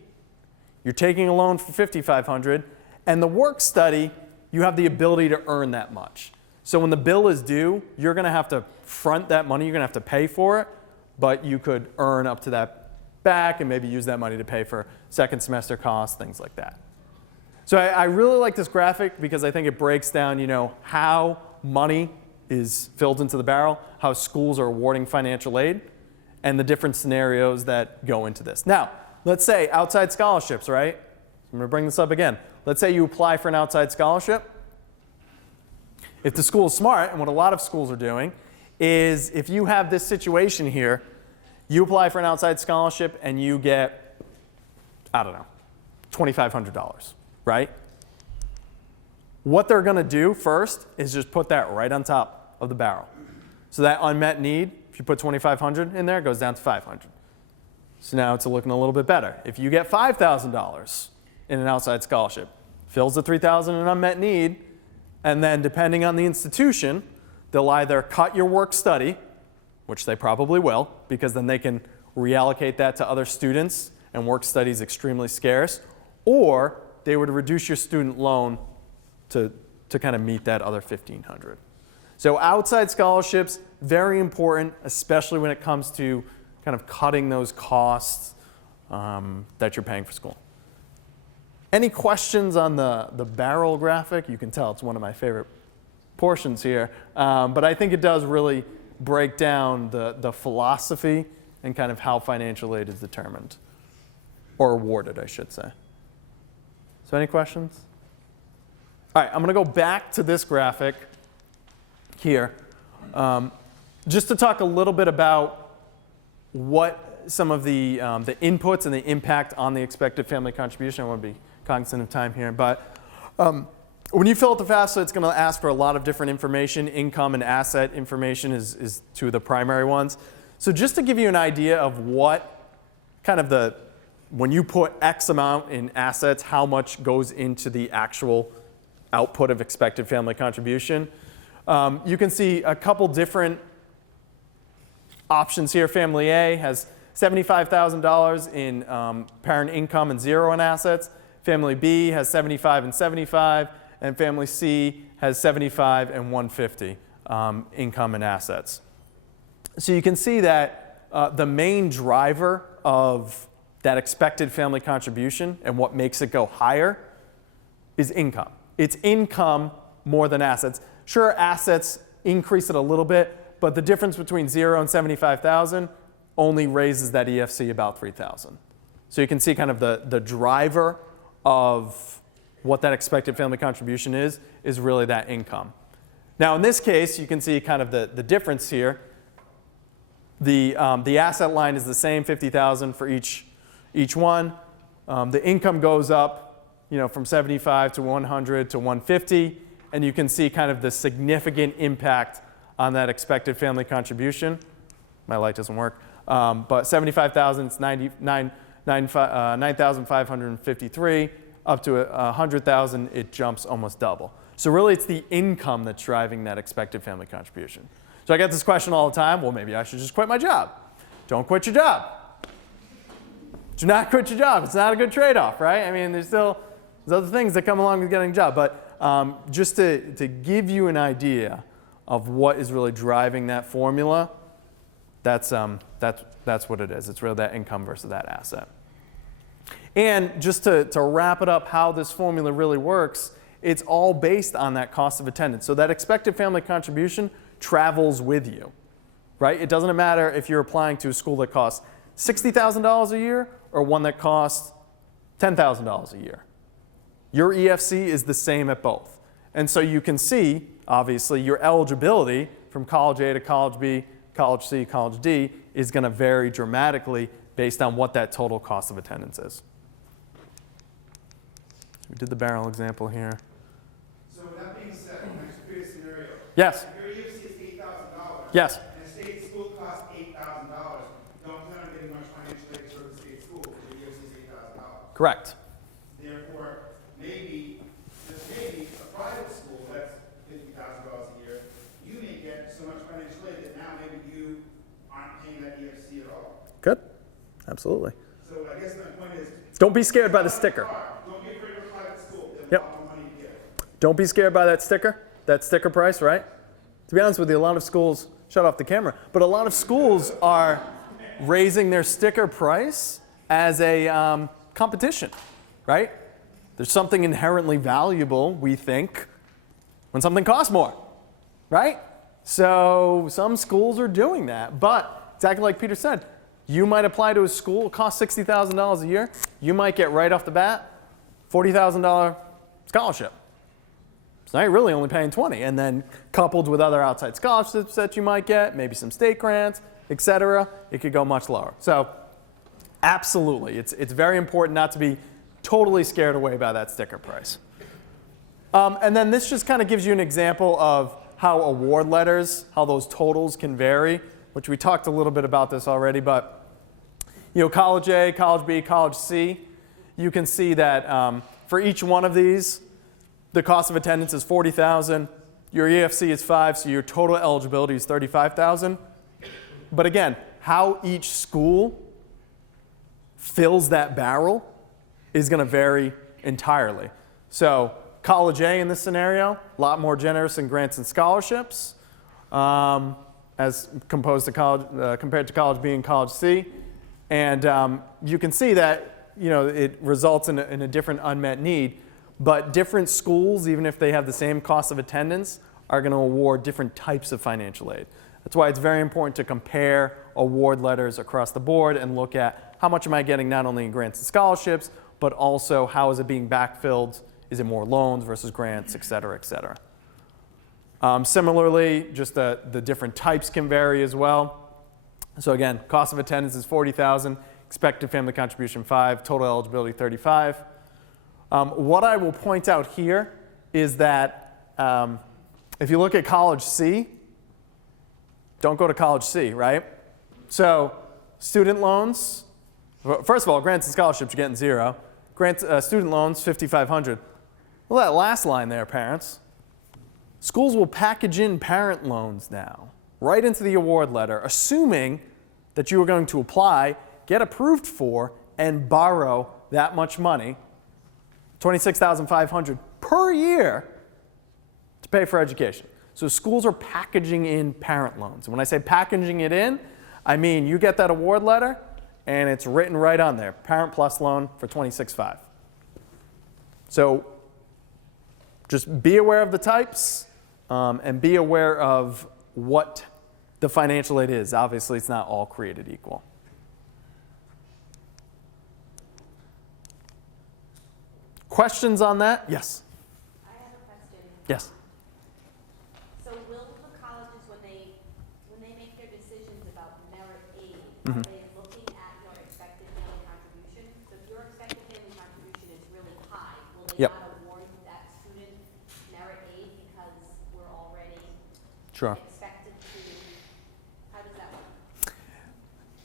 You're taking a loan for $5,500, and the work study, you have the ability to earn that much. So when the bill is due, you're going to have to front that money. You're going to have to pay for it, but you could earn up to that back and maybe use that money to pay for second semester costs, things like that. So I really like this graphic because I think it breaks down, how money is filled into the barrel, how schools are awarding financial aid, and the different scenarios that go into this. Now, let's say outside scholarships, right? I'm going to bring this up again. Let's say you apply for an outside scholarship. If the school is smart, and what a lot of schools are doing, is if you have this situation here, you apply for an outside scholarship and you get, I don't know, $2,500, right? What they're going to do first is just put that right on top of the barrel. So that unmet need, if you put $2,500 in there, it goes down to $500. So now it's looking a little bit better. If you get $5,000 in an outside scholarship, fills the $3,000 in unmet need, and then depending on the institution, they'll either cut your work study, which they probably will, because then they can reallocate that to other students, and work study is extremely scarce, or they would reduce your student loan to kind of meet that other $1,500. So outside scholarships, very important, especially when it comes to kind of cutting those costs that you're paying for school. Any questions on the barrel graphic? You can tell it's one of my favorite portions here, but I think it does really break down the philosophy and kind of how financial aid is determined, or awarded, I should say. So any questions? All right, I'm going to go back to this graphic here, just to talk a little bit about what some of the inputs and the impact on the expected family contribution. I want to be cognizant of time here, but when you fill out the FAFSA, it's going to ask for a lot of different information. Income and asset information is two of the primary ones. So just to give you an idea of what kind of when you put X amount in assets, how much goes into the actual output of expected family contribution. You can see a couple different options here. Family A has $75,000 in parent income and 0 in assets. Family B has 75 and 75, and family C has 75 and 150 income and assets. So you can see that the main driver of that expected family contribution and what makes it go higher is income. It's income more than assets. Sure, assets increase it a little bit, but the difference between 0 and 75,000 only raises that EFC about 3,000. So you can see kind of the driver of what that expected family contribution is really that income. Now in this case, you can see kind of the difference here. The asset line is the same, 50,000 for each one. The income goes up, from 75 to 100 to 150, and you can see kind of the significant impact on that expected family contribution. My light doesn't work, but 75,000, it's 9,553. Up to 100,000, it jumps almost double. So really, it's the income that's driving that expected family contribution. So I get this question all the time. Well, maybe I should just quit my job. Don't quit your job. Do not quit your job. It's not a good trade-off, right? I mean, there's other things that come along with getting a job. But just to give you an idea of what is really driving that formula, that's what it is. It's really that income versus that asset. And just to wrap it up, how this formula really works, it's all based on that cost of attendance. So that expected family contribution travels with you, right? It doesn't matter if you're applying to a school that costs $60,000 a year or one that costs $10,000 a year. Your EFC is the same at both. And so you can see, obviously, your eligibility from college A to college B, college C, college D is going to vary dramatically based on what that total cost of attendance is. We did the barrel example here. So with that being said, next previous scenario. Yes. If your EFC is $8,000. Yes. And a state school costs $8,000, don't plan on getting much financial aid to serve the state school because your EFC is $8,000. Correct. Therefore, just maybe, a private school that's $50,000 a year, you may get so much financial aid that now maybe you aren't paying that EFC at all. Good. Absolutely. So I guess my point is, Don't be scared by the sticker. don't be afraid of a private school. They have Yep. a lot more money to give. Don't be scared by that sticker price, right? To be honest with you, a lot of schools, shut off the camera, but a lot of schools are raising their sticker price as a competition, right? There's something inherently valuable, we think, when something costs more, right? So some schools are doing that, but exactly like Peter said, you might apply to a school, it costs $60,000 a year. You might get right off the bat $40,000 scholarship. So now you're really only paying 20, and then coupled with other outside scholarships that you might get, maybe some state grants, etc., it could go much lower. So absolutely, it's very important not to be totally scared away by that sticker price. And then this just kind of gives you an example of how award letters, how those totals can vary, which we talked a little bit about this already, but college A, college B, college C, you can see that for each one of these, the cost of attendance is $40,000, your EFC is 5, so your total eligibility is $35,000. But again, how each school fills that barrel is going to vary entirely. So college A in this scenario, a lot more generous in grants and scholarships as compared to college B and college C. And you can see that it results in a different unmet need. But different schools, even if they have the same cost of attendance, are going to award different types of financial aid. That's why it's very important to compare award letters across the board and look at how much am I getting not only in grants and scholarships, but also how is it being backfilled? Is it more loans versus grants, et cetera, et cetera. Similarly, just the different types can vary as well. So again, cost of attendance is $40,000, expected family contribution 5, total eligibility 35. What I will point out here is that if you look at college C, don't go to college C, right? So student loans, first of all, grants and scholarships, you're getting 0. Student loans, $5,500. Well, that last line there, parents. Schools will package in parent loans now, right into the award letter, assuming that you are going to apply, get approved for, and borrow that much money, $26,500 per year, to pay for education. So schools are packaging in parent loans. And when I say packaging it in, I mean you get that award letter, and it's written right on there, parent plus loan for $26,500. So just be aware of the types and be aware of what the financial aid is. Obviously, it's not all created equal. Questions on that? Yes. I have a question. Yes. So will the colleges, when they make their decisions about merit aid, Mm-hmm. are they looking at your expected family contribution? So if your expected family contribution is really high, will they Yep. not award that student merit aid because we're already Sure. expected to? How does that work?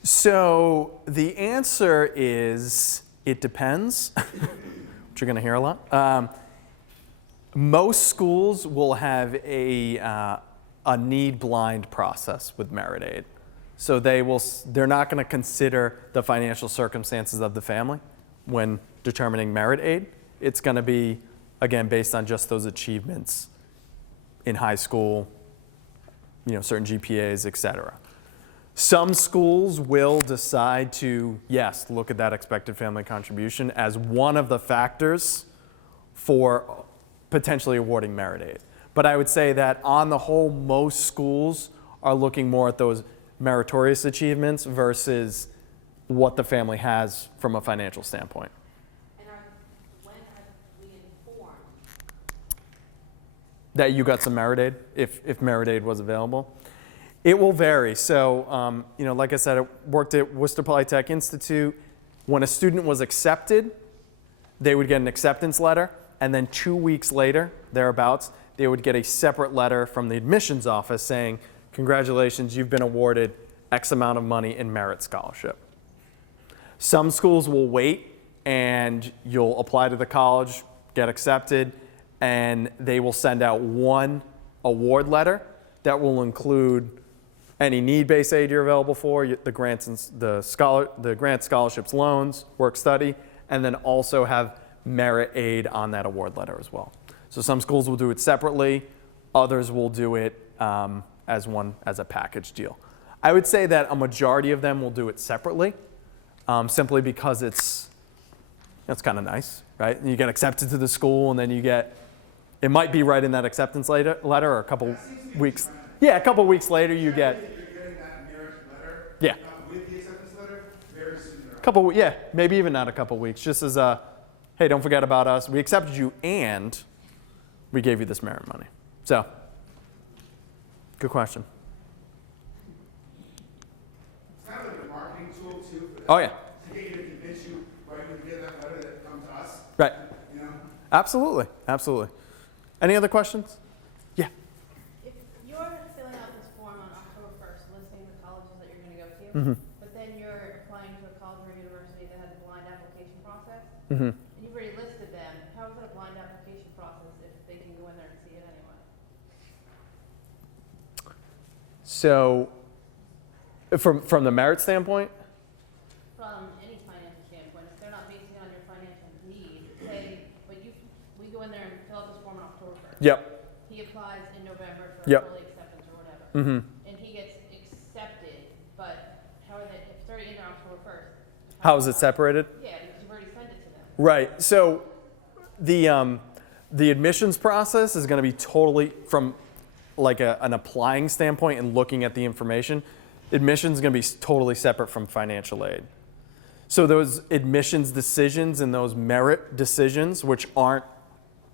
So the answer is it depends, which you're going to hear a lot. Most schools will have a need blind process with merit aid. So they're not going to consider the financial circumstances of the family when determining merit aid. It's going to be, again, based on just those achievements in high school, certain GPAs, et cetera. Some schools will decide to, yes, look at that expected family contribution as one of the factors for potentially awarding merit aid. But I would say that on the whole, most schools are looking more at those meritorious achievements versus what the family has from a financial standpoint. And when are we informed? That you got some merit aid, if merit aid was available. It will vary. So, like I said, I worked at Worcester Polytech Institute. When a student was accepted, they would get an acceptance letter, and then 2 weeks later, thereabouts, they would get a separate letter from the admissions office saying, congratulations, you've been awarded X amount of money in merit scholarship. Some schools will wait, and you'll apply to the college, get accepted, and they will send out one award letter that will include any need-based aid you're available for, the grants and the grant scholarships, loans, work study, and then also have merit aid on that award letter as well. So some schools will do it separately, others will do it as a package deal. I would say that a majority of them will do it separately, simply because it's kind of nice, right? You get accepted to the school, and then it might be right in that acceptance letter or a couple weeks. Yeah, a couple weeks later you get. You're getting that merit letter. Yeah. With the acceptance letter, very soon thereafter. Yeah, maybe even not a couple weeks, just as a, hey, don't forget about us. We accepted you and we gave you this merit money. So, good question. It's kind of like a marketing tool too. For Oh yeah, to get you to convince you, right, when you get that letter that come to us, right. you know? Absolutely, absolutely. Any other questions? Yeah. If you're filling out this form on October 1st, listing the colleges that you're going to go to, but then you're applying to a college or university that has a blind application process, and you've already listed them, how is it a blind application process if they can go in there and see it anyway? So, from the merit standpoint, From any financial standpoint, if they're not basing it on your financial need, say, but we go in there and fill out this form on October 1st. yep. He applies in November for Yep. early acceptance or whatever. And he gets accepted, but how are they, if it's already in there October 1st? How is it separated? Yeah, because you've already sent it to them. Right. So, the admissions process is going to be totally from like an applying standpoint and looking at the information. Admissions is going to be totally separate from financial aid. So those admissions decisions and those merit decisions, which aren't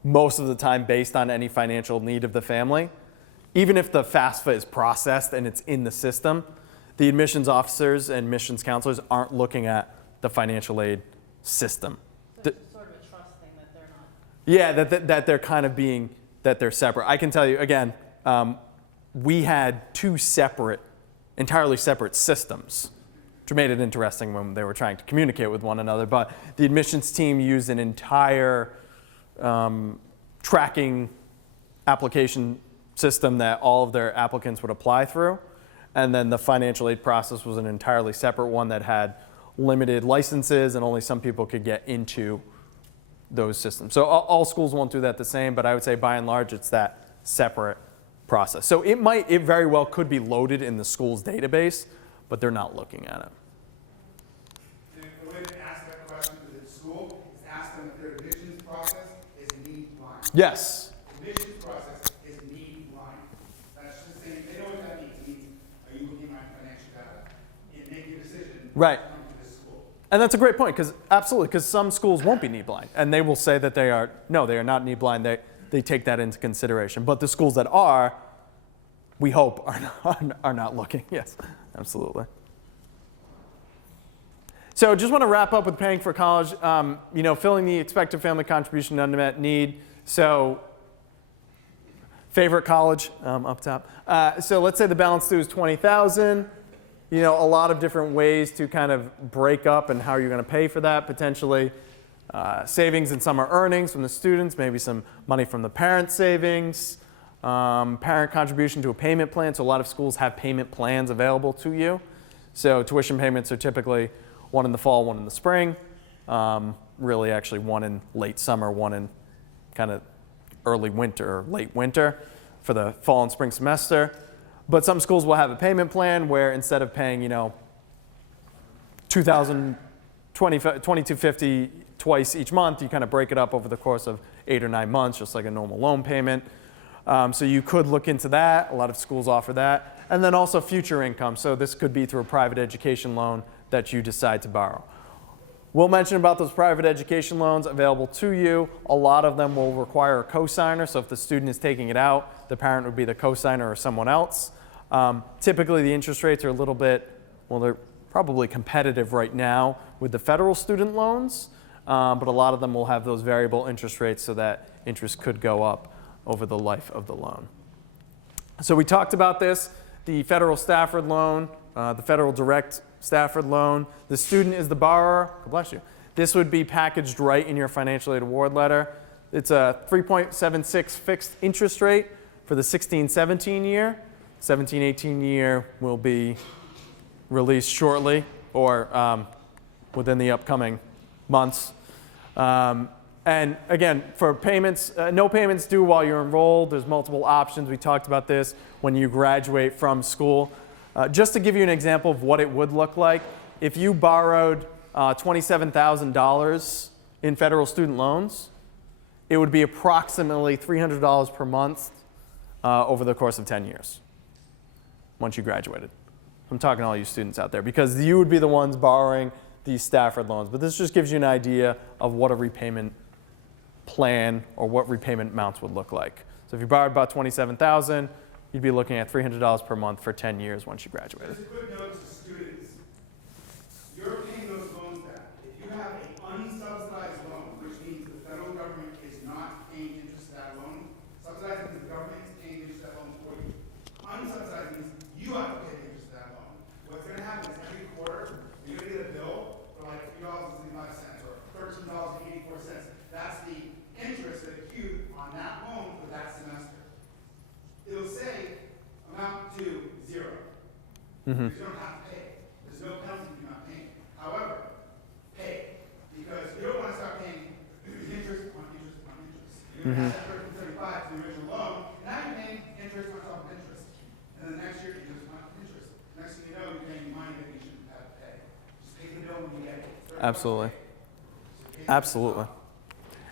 most of the time based on any financial need of the family, even if the FAFSA is processed and it's in the system, the admissions officers and admissions counselors aren't looking at the financial aid system. So it's just sort of a trust thing that they're not. Yeah, that they're kind of being, that they're separate. I can tell you, again, we had two entirely separate systems, which made it interesting when they were trying to communicate with one another. But the admissions team used an entire tracking application system that all of their applicants would apply through. And then the financial aid process was an entirely separate one that had limited licenses and only some people could get into those systems. So all schools won't do that the same, but I would say by and large it's that separate process. So it very well could be loaded in the school's database, but they're not looking at it. The way to ask that question to the school is ask them if their admissions process is need blind. Yes. Admissions process is need blind. That's just saying, they know what that means. It means, are you looking at financial data? And make your decision. Right. to come to this school. And that's a great point, because some schools won't be need blind, and they will say that they are not need blind. They take that into consideration. But the schools that are, we hope, are not looking. Yes, absolutely. So just want to wrap up with paying for college, filling the expected family contribution to unmet need. So favorite college up top. So let's say the balance due is $20,000. A lot of different ways to kind of break up and how you're going to pay for that potentially. Savings and summer earnings from the students, maybe some money from the parent savings, parent contribution to a payment plan. So a lot of schools have payment plans available to you. So tuition payments are typically one in the fall, one in the spring. Really actually one in late summer, one in kind of early winter or late winter for the fall and spring semester. But some schools will have a payment plan where instead of paying, $22.50 twice each month, you kind of break it up over the course of 8 or 9 months, just like a normal loan payment. So you could look into that. A lot of schools offer that. And then also future income. So this could be through a private education loan that you decide to borrow. We'll mention about those private education loans available to you. A lot of them will require a cosigner. So if the student is taking it out, the parent would be the cosigner or someone else. Typically the interest rates are a little bit, they're probably competitive right now with the federal student loans. But a lot of them will have those variable interest rates so that interest could go up over the life of the loan. So we talked about this, the federal Stafford loan, the federal direct Stafford loan. The student is the borrower. God bless you. This would be packaged right in your financial aid award letter. It's a 3.76 fixed interest rate for the 16-17 year. 17-18 year will be released shortly or within the upcoming months. And again, for payments, no payments due while you're enrolled. There's multiple options. We talked about this when you graduate from school. Just to give you an example of what it would look like, if you borrowed $27,000 in federal student loans, it would be approximately $300 per month over the course of 10 years once you graduated. I'm talking to all you students out there, because you would be the ones borrowing these Stafford loans. But this just gives you an idea of what a repayment plan or what repayment amounts would look like. So if you borrowed about $27,000, you'd be looking at $300 per month for 10 years once you graduated. Just a quick note to students. You're paying those loans back. If you have an unsubsidized loan, which means the federal government is not paying interest to that loan, subsidized means the government is paying interest to that loan for you. Unsubsidized means you have to pay the interest to that loan. What's going to happen is every quarter, you're going to get a bill for like $3.75 or $13.84. That's the interest that accrued on that loan for that semester. It'll say amount to 0. Because you don't have to pay. There's no penalty if you're not paying. However, pay. Because you don't want to start paying interest on interest on interest. You're going to have that $13.35 to the original loan, and now you're paying interest on top of interest. And then next year, interest on interest. Next thing you know, you're paying money that you shouldn't have to pay. Just pay the bill when you get it. Absolutely. So Absolutely.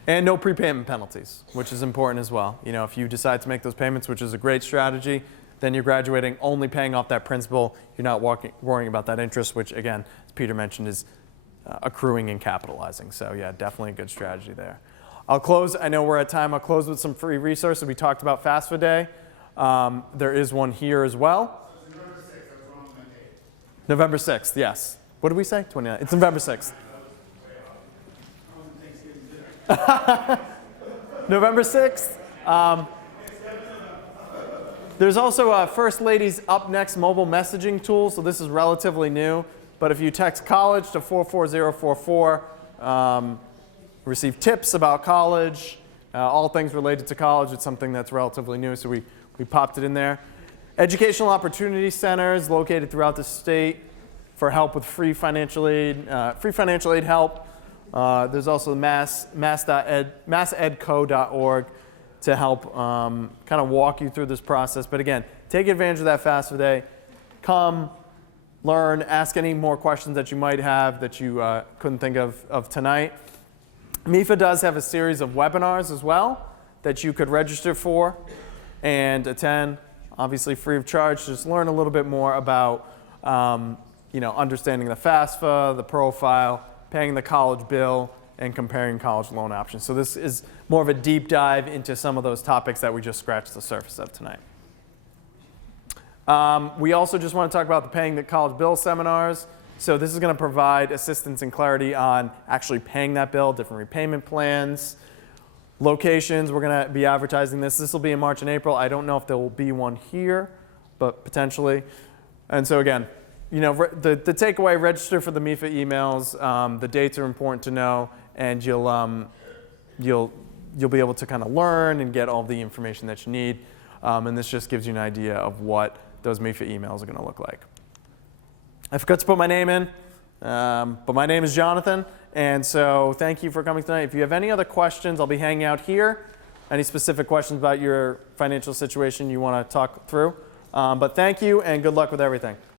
And no prepayment penalties, which is important as well. You know, if you decide to make those payments, which is a great strategy, then you're graduating only paying off that principal. You're not worrying about that interest, which again, as Peter mentioned, is accruing and capitalizing. So yeah, definitely a good strategy there. I'll close, I know we're at time, I'll close with some free resources. We talked about FAFSA Day. There is one here as well. it's November 6th. I was wrong on my date. November 6th, yes. What did we say? 29th. It's November 6th. November 6th. There's also a First Lady's Up Next mobile messaging tool, so this is relatively new. But if you text college to 44044, receive tips about college, all things related to college. It's something that's relatively new, so we popped it in there. Educational Opportunity Centers located throughout the state for help with free financial aid help. There's also massedco.org to help kind of walk you through this process. But again, take advantage of that FAFSA Day. Come, learn, ask any more questions that you might have that you couldn't think of tonight. MIFA does have a series of webinars as well that you could register for and attend, obviously free of charge. Just learn a little bit more about understanding the FAFSA, the profile, paying the college bill, and comparing college loan options. So this is more of a deep dive into some of those topics that we just scratched the surface of tonight. We also just want to talk about the Paying the College Bill seminars. So this is going to provide assistance and clarity on actually paying that bill, different repayment plans, locations. We're going to be advertising this. This will be in March and April. I don't know if there will be one here, but potentially. And so again, the takeaway, register for the MIFA emails. The dates are important to know, and you'll be able to kind of learn and get all the information that you need. And this just gives you an idea of what those MIFA emails are going to look like. I forgot to put my name in, but my name is Jonathan, and so thank you for coming tonight. If you have any other questions, I'll be hanging out here. Any specific questions about your financial situation you want to talk through. But thank you, and good luck with everything.